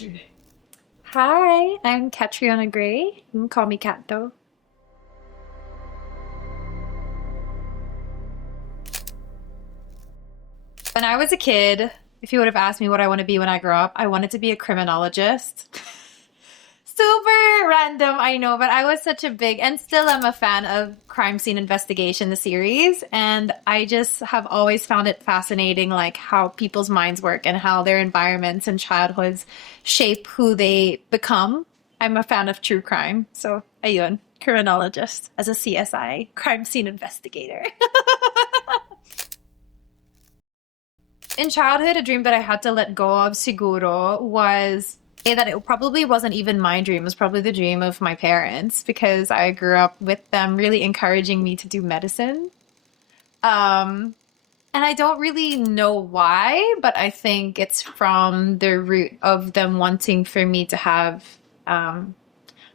What's your name? Hi, I'm Catriona Gray. You can call me Cat though. When I was a kid, if you would have asked me what I want to be when I grow up, I wanted to be a criminologist. Super random, I know, but I was such a big and still am a fan of crime scene investigation, the series, and I just have always found it fascinating, like how people's minds work and how their environments and childhoods shape who they become. I'm a fan of true crime, so ayun, criminologist as a CSI, crime scene investigator. In childhood, a dream that I had to let go of, siguro, was that it probably wasn't even my dream. It was probably the dream of my parents because I grew up with them really encouraging me to do medicine. Um, and I don't really know why, but I think it's from the root of them wanting for me to have a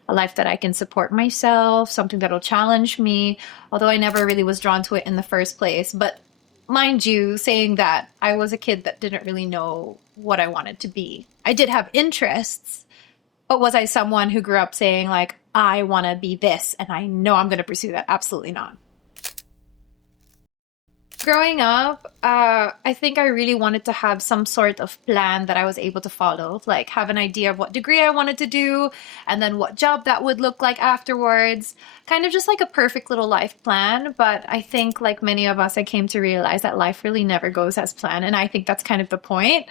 life that I can support myself, something that'll challenge me, although I never really was drawn to it in the first place. But mind you, saying that, I was a kid that didn't really know what I wanted to be. I did have interests, but was I someone who grew up saying, like, I want to be this and I know I'm going to pursue that? Absolutely not. Growing up, I think I really wanted to have some sort of plan that I was able to follow, like have an idea of what degree I wanted to do and then what job that would look like afterwards. Kind of just like a perfect little life plan. But I think, like many of us, I came to realize that life really never goes as planned. And I think that's kind of the point.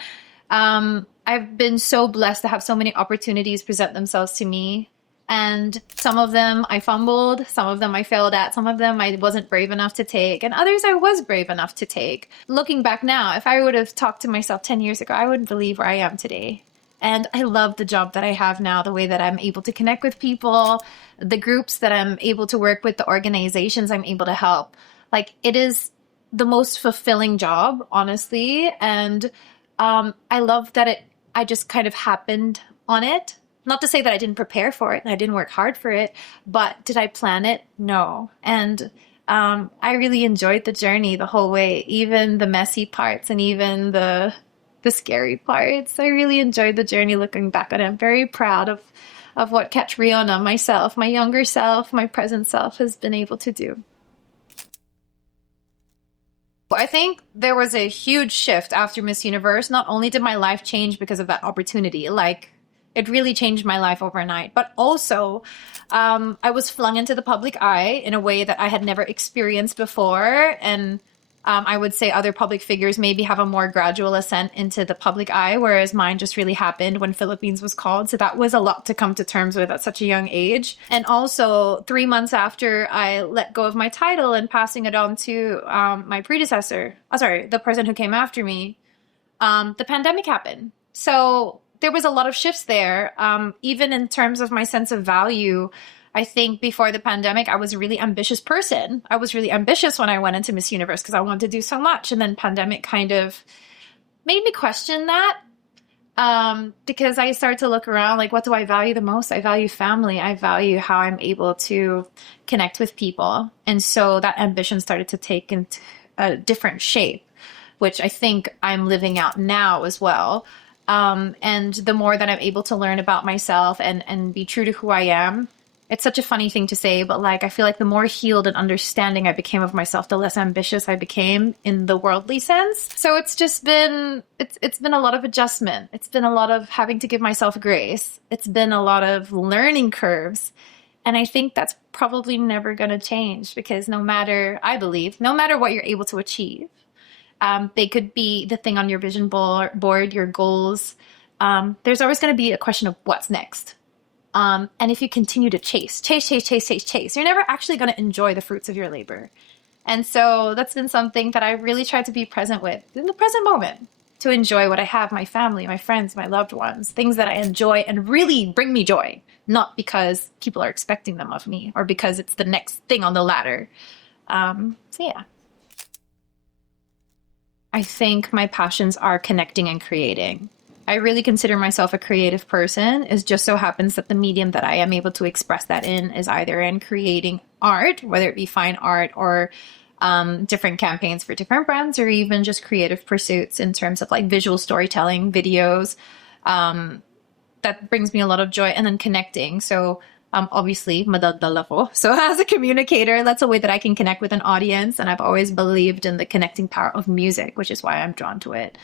I've been so blessed to have so many opportunities present themselves to me. And some of them I fumbled, some of them I failed at, some of them I wasn't brave enough to take, and others I was brave enough to take. Looking back now, if I would have talked to myself 10 years ago, I wouldn't believe where I am today. And I love the job that I have now, the way that I'm able to connect with people, the groups that I'm able to work with, the organizations I'm able to help. Like, it is the most fulfilling job, honestly. And I love that I just kind of happened on it. Not to say that I didn't prepare for it and I didn't work hard for it, but did I plan it? No. And I really enjoyed the journey the whole way, even the messy parts and even the scary parts. I really enjoyed the journey looking back on it. I'm very proud of what Catriona, myself, my younger self, my present self has been able to do. I think there was a huge shift after Miss Universe. Not only did my life change because of that opportunity, like it really changed my life overnight, but also I was flung into the public eye in a way that I had never experienced before. And I would say other public figures maybe have a more gradual ascent into the public eye, whereas mine just really happened when Philippines was called. So that was a lot to come to terms with at such a young age. And also 3 months after I let go of my title and passing it on to my predecessor, the person who came after me, the pandemic happened. So there was a lot of shifts there, even in terms of my sense of value. I think before the pandemic, I was a really ambitious person. I was really ambitious when I went into Miss Universe because I wanted to do so much. And then pandemic kind of made me question that because I started to look around, like, what do I value the most? I value family. I value how I'm able to connect with people. And so that ambition started to take into a different shape, which I think I'm living out now as well. And the more that I'm able to learn about myself and be true to who I am, it's such a funny thing to say, but like I feel like the more healed and understanding I became of myself, the less ambitious I became in the worldly sense. So it's just been it's been a lot of adjustment. It's been a lot of having to give myself grace. It's been a lot of learning curves. And I think that's probably never going to change because I believe, no matter what you're able to achieve, they could be the thing on your vision board, your goals. There's always going to be a question of what's next. And if you continue to chase, you're never actually going to enjoy the fruits of your labor. And so that's been something that I really tried to be present with in the present moment, to enjoy what I have, my family, my friends, my loved ones, things that I enjoy and really bring me joy, not because people are expecting them of me or because it's the next thing on the ladder. So yeah. I think my passions are connecting and creating. I really consider myself a creative person. It just so happens that the medium that I am able to express that in is either in creating art, whether it be fine art or different campaigns for different brands, or even just creative pursuits in terms of like visual storytelling, videos, that brings me a lot of joy. And then connecting. So obviously, madaldal ako. So as a communicator, that's a way that I can connect with an audience. And I've always believed in the connecting power of music, which is why I'm drawn to it.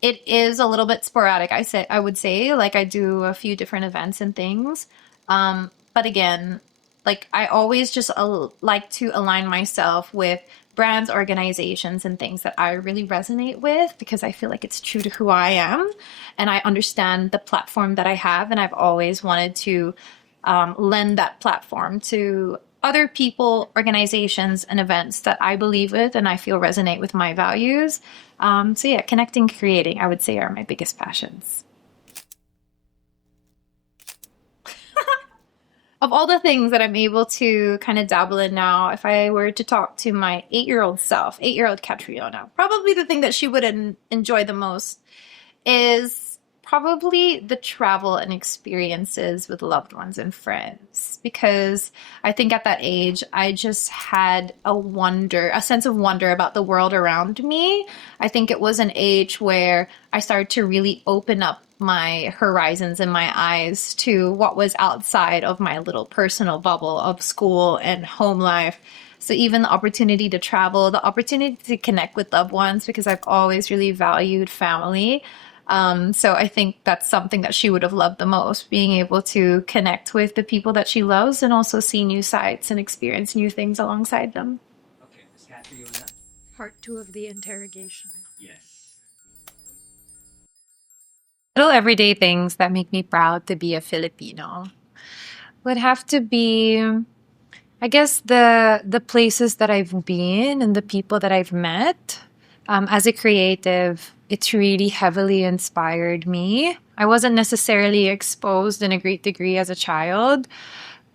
It is a little bit sporadic. I would say, like, I do a few different events and things. But again, like, I always just like to align myself with brands, organizations, and things that I really resonate with, because I feel like it's true to who I am, and I understand the platform that I have, and I've always wanted to lend that platform to other people, organizations, and events that I believe with and I feel resonate with my values. So yeah, connecting, creating, I would say, are my biggest passions. Of all the things that I'm able to kind of dabble in now, if I were to talk to my 8-year-old self, 8-year-old Catriona, probably the thing that she would enjoy the most is probably the travel and experiences with loved ones and friends. Because I think at that age, I just had a sense of wonder about the world around me. I think it was an age where I started to really open up my horizons and my eyes to what was outside of my little personal bubble of school and home life. So even the opportunity to travel, the opportunity to connect with loved ones, because I've always really valued family. So I think that's something that she would have loved the most, being able to connect with the people that she loves and also see new sights and experience new things alongside them. Okay, Miss Catriona. Part two of the interrogation. Yes. Little everyday things that make me proud to be a Filipino would have to be, I guess, the places that I've been and the people that I've met. As a creative, it's really heavily inspired me. I wasn't necessarily exposed in a great degree as a child.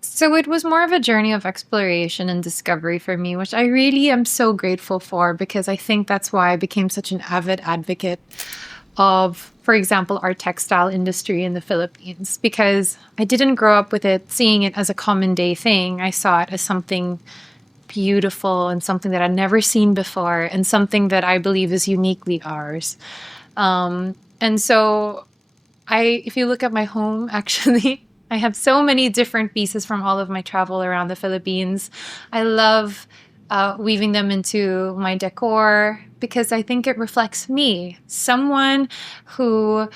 So it was more of a journey of exploration and discovery for me, which I really am so grateful for, because I think that's why I became such an avid advocate of, for example, our textile industry in the Philippines, because I didn't grow up with it, seeing it as a common day thing. I saw it as something beautiful and something that I'd never seen before, and something that I believe is uniquely ours. And so if you look at my home, actually, I have so many different pieces from all of my travel around the Philippines. I love weaving them into my decor because I think it reflects me, someone who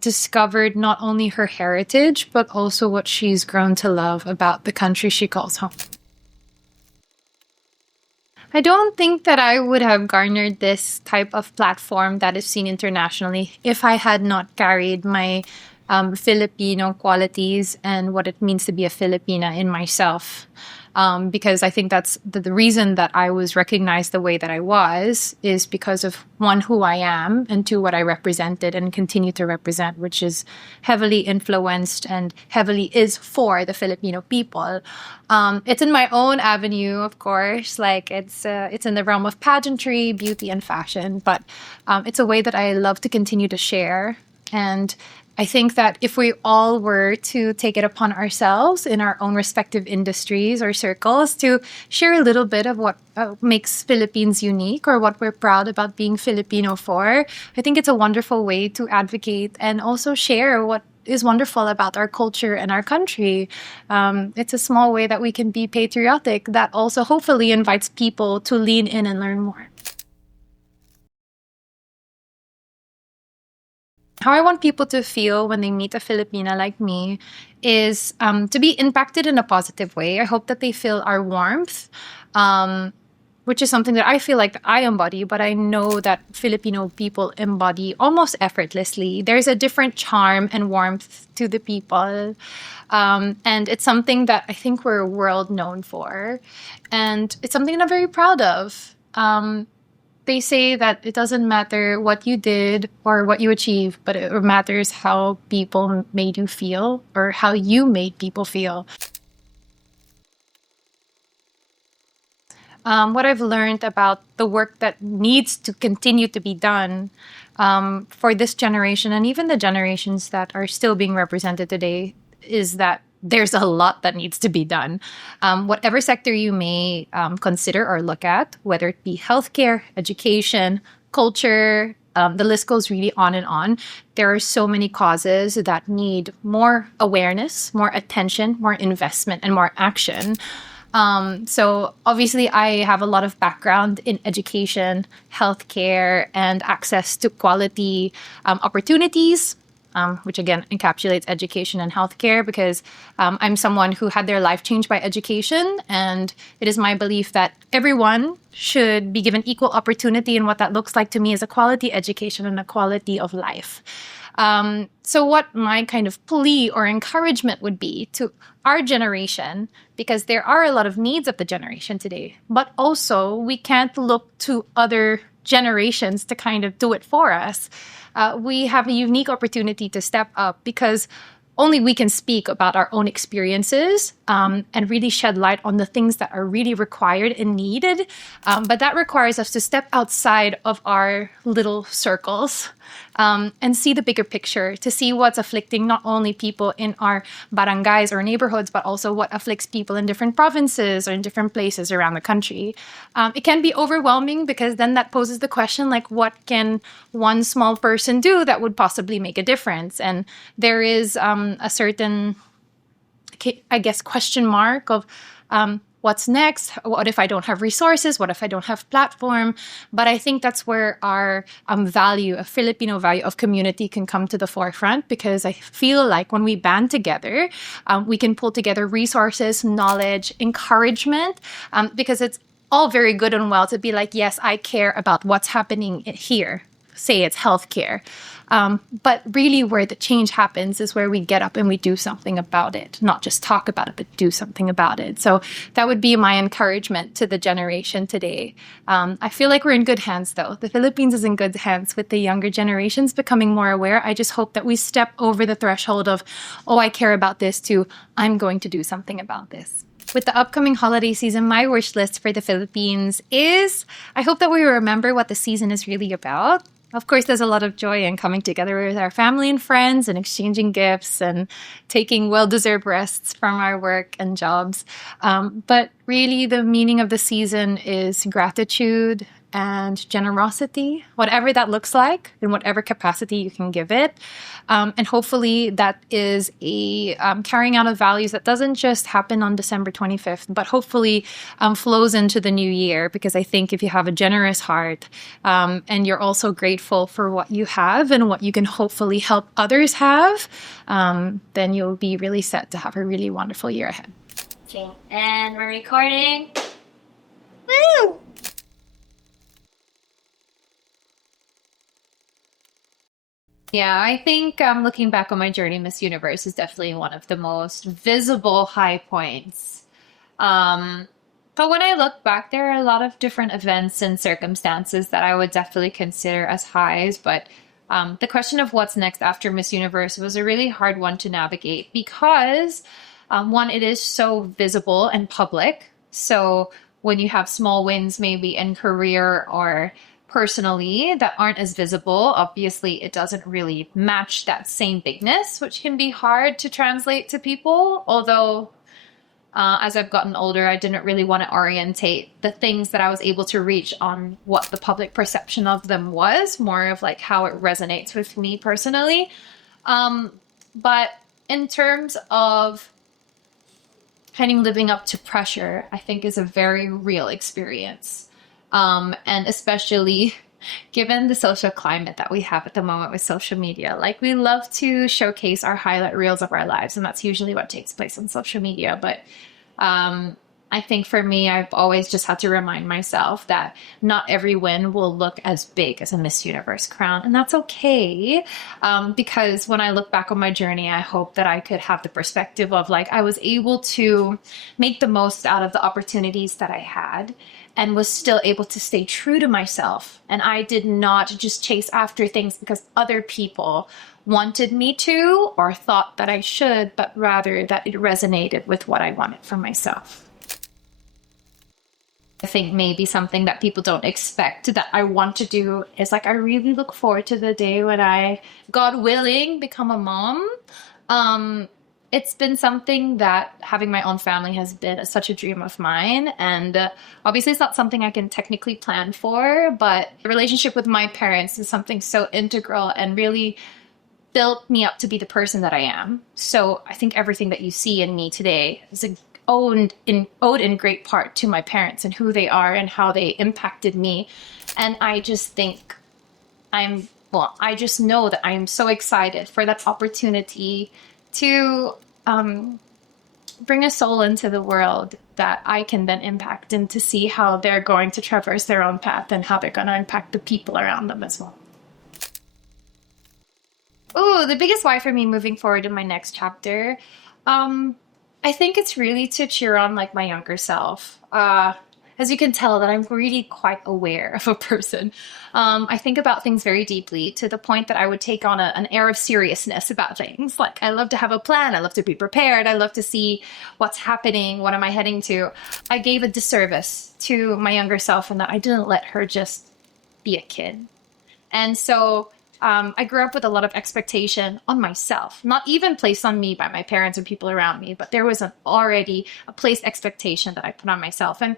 discovered not only her heritage, but also what she's grown to love about the country she calls home. I don't think that I would have garnered this type of platform that is seen internationally if I had not carried my Filipino qualities and what it means to be a Filipina in myself. Because I think that's the reason that I was recognized the way that I was, is because of, one, who I am, and two, what I represented and continue to represent, which is heavily influenced and heavily is for the Filipino people. It's in my own avenue, of course, like it's in the realm of pageantry, beauty, and fashion, but it's a way that I love to continue to share. And I think that if we all were to take it upon ourselves in our own respective industries or circles to share a little bit of what makes Philippines unique, or what we're proud about being Filipino for, I think it's a wonderful way to advocate and also share what is wonderful about our culture and our country. It's a small way that we can be patriotic that also hopefully invites people to lean in and learn more. How I want people to feel when they meet a Filipina like me is to be impacted in a positive way. I hope that they feel our warmth, which is something that I feel like I embody, but I know that Filipino people embody almost effortlessly. There's a different charm and warmth to the people. And it's something that I think we're world known for. And it's something that I'm very proud of. They say that it doesn't matter what you did or what you achieved, but it matters how people made you feel, or how you made people feel. What I've learned about the work that needs to continue to be done for this generation, and even the generations that are still being represented today, is that there's a lot that needs to be done. Whatever sector you may consider or look at, whether it be healthcare, education, culture, The list goes really on and on. There are so many causes that need more awareness, more attention, more investment, and more action. So obviously I have a lot of background in education, healthcare, and access to quality opportunities, which again encapsulates education and healthcare, because I'm someone who had their life changed by education. And it is my belief that everyone should be given equal opportunity. And what that looks like to me is a quality education and a quality of life. So what my kind of plea or encouragement would be to our generation, because there are a lot of needs of the generation today, but also we can't look to other generations to kind of do it for us. We have a unique opportunity to step up, because only we can speak about our own experiences and really shed light on the things that are really required and needed. But that requires us to step outside of our little circles and see the bigger picture, to see what's afflicting not only people in our barangays or neighborhoods, but also what afflicts people in different provinces or in different places around the country. It can be overwhelming, because then that poses the question, like, what can one small person do that would possibly make a difference? And there is a certain, I guess, question mark of what's next? What if I don't have resources? What if I don't have platform? But I think that's where our value, a Filipino value of community, can come to the forefront, because I feel like when we band together, we can pull together resources, knowledge, encouragement, because it's all very good and well to be like, yes, I care about what's happening here. Say it's healthcare. But really where the change happens is where we get up and we do something about it, not just talk about it, but do something about it. So that would be my encouragement to the generation today. I feel like we're in good hands, though. The Philippines is in good hands with the younger generations becoming more aware. I just hope that we step over the threshold of, oh, I care about this, to I'm going to do something about this. With the upcoming holiday season, my wish list for the Philippines is, I hope that we remember what the season is really about. Of course, there's a lot of joy in coming together with our family and friends and exchanging gifts and taking well-deserved rests from our work and jobs. But really, the meaning of the season is gratitude and generosity, whatever that looks like, in whatever capacity you can give it. And hopefully that is a carrying out of values that doesn't just happen on December 25th, but hopefully flows into the new year. Because I think if you have a generous heart and you're also grateful for what you have and what you can hopefully help others have, then you'll be really set to have a really wonderful year ahead. Okay, and we're recording. Woo! Yeah, I think looking back on my journey, Miss Universe is definitely one of the most visible high points. But when I look back, there are a lot of different events and circumstances that I would definitely consider as highs. But the question of what's next after Miss Universe was a really hard one to navigate, because one, it is so visible and public. So when you have small wins, maybe in career or personally, that aren't as visible, obviously it doesn't really match that same bigness, which can be hard to translate to people. Although as I've gotten older, I didn't really want to orientate the things that I was able to reach on what the public perception of them was, more of like how it resonates with me personally. But in terms of kind of living up to pressure, I think is a very real experience. And especially given the social climate that we have at the moment with social media. Like, we love to showcase our highlight reels of our lives, and that's usually what takes place on social media. But I think for me, I've always just had to remind myself that not every win will look as big as a Miss Universe crown. And that's okay. Because when I look back on my journey, I hope that I could have the perspective of like, I was able to make the most out of the opportunities that I had, and was still able to stay true to myself. And I did not just chase after things because other people wanted me to or thought that I should, but rather that it resonated with what I wanted for myself. I think maybe something that people don't expect that I want to do is like, I really look forward to the day when I, God willing, become a mom. it's been something that having my own family has been such a dream of mine. And obviously, it's not something I can technically plan for, but the relationship with my parents is something so integral and really built me up to be the person that I am. So I think everything that you see in me today is owed in great part to my parents and who they are and how they impacted me. And I just think I just know that I'm so excited for that opportunity to bring a soul into the world that I can then impact and to see how they're going to traverse their own path and how they're going to impact the people around them as well. Oh, the biggest why for me moving forward in my next chapter, I think it's really to cheer on like my younger self. As you can tell, that I'm really quite aware of a person. I think about things very deeply to the point that I would take on an air of seriousness about things. Like I love to have a plan. I love to be prepared. I love to see what's happening. What am I heading to? I gave a disservice to my younger self in that I didn't let her just be a kid. And so I grew up with a lot of expectation on myself, not even placed on me by my parents or people around me, but there was already a placed expectation that I put on myself. And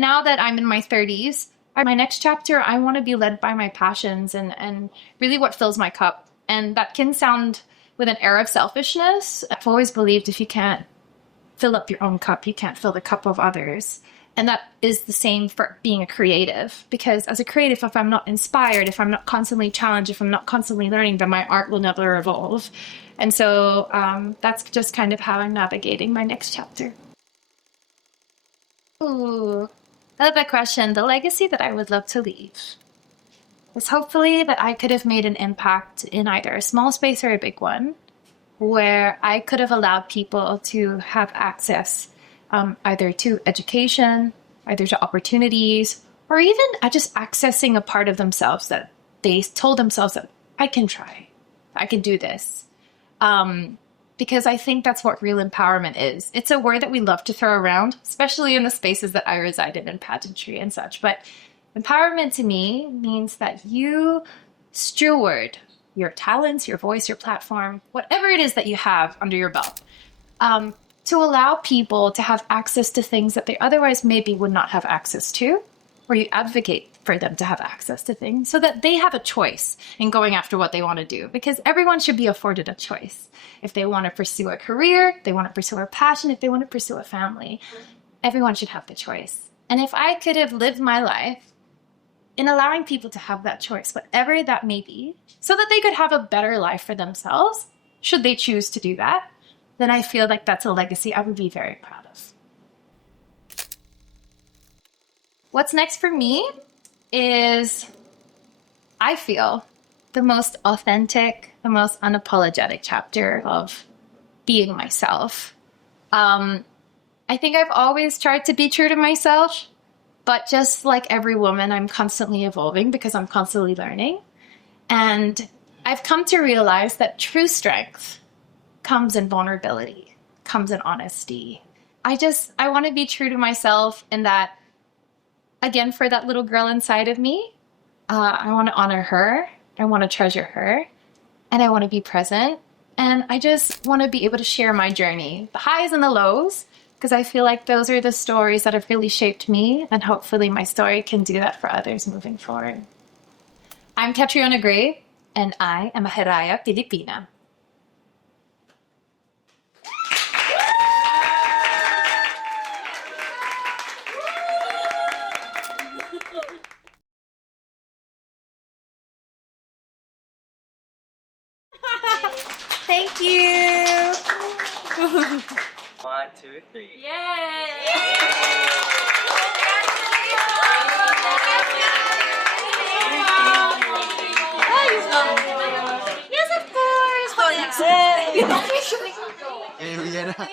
now that I'm in my 30s, my next chapter, I want to be led by my passions and really what fills my cup. And that can sound with an air of selfishness. I've always believed if you can't fill up your own cup, you can't fill the cup of others. And that is the same for being a creative, because as a creative, if I'm not inspired, if I'm not constantly challenged, if I'm not constantly learning, then my art will never evolve. And so that's just kind of how I'm navigating my next chapter. Ooh, I love that question. The legacy that I would love to leave is hopefully that I could have made an impact in either a small space or a big one, where I could have allowed people to have access either to education, either to opportunities, or even just accessing a part of themselves that they told themselves that I can try, I can do this. Because I think that's what real empowerment is. It's a word that we love to throw around, especially in the spaces that I reside in pageantry and such. But empowerment to me means that you steward your talents, your voice, your platform, whatever it is that you have under your belt, to allow people to have access to things that they otherwise maybe would not have access to, or you advocate for them to have access to things so that they have a choice in going after what they want to do, because everyone should be afforded a choice. If they want to pursue a career, they want to pursue a passion, if they want to pursue a family, everyone should have the choice. And if I could have lived my life in allowing people to have that choice, whatever that may be, so that they could have a better life for themselves, should they choose to do that, then I feel like that's a legacy I would be very proud of. What's next for me is, I feel, the most authentic, the most unapologetic chapter of being myself. I think I've always tried to be true to myself, but just like every woman, I'm constantly evolving because I'm constantly learning. And I've come to realize that true strength comes in vulnerability, comes in honesty. I want to be true to myself in that, again, for that little girl inside of me, I want to honor her, I want to treasure her, and I want to be present. And I just want to be able to share my journey, the highs and the lows, because I feel like those are the stories that have really shaped me, and hopefully my story can do that for others moving forward. I'm Catriona Gray, and I am a Hiraya Pilipina. Thank you. 1, 2, 3. Yay! Yes, of course. Eh, yan na.